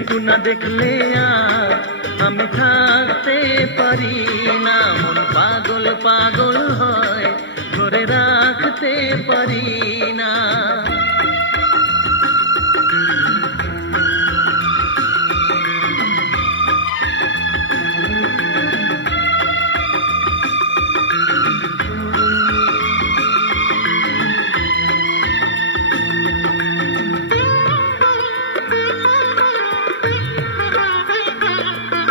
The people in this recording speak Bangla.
একটু না দেখলে আর আমি থাকতে পারি না, মন পাগল পাগল হয় ধরে রাখতে পারি না।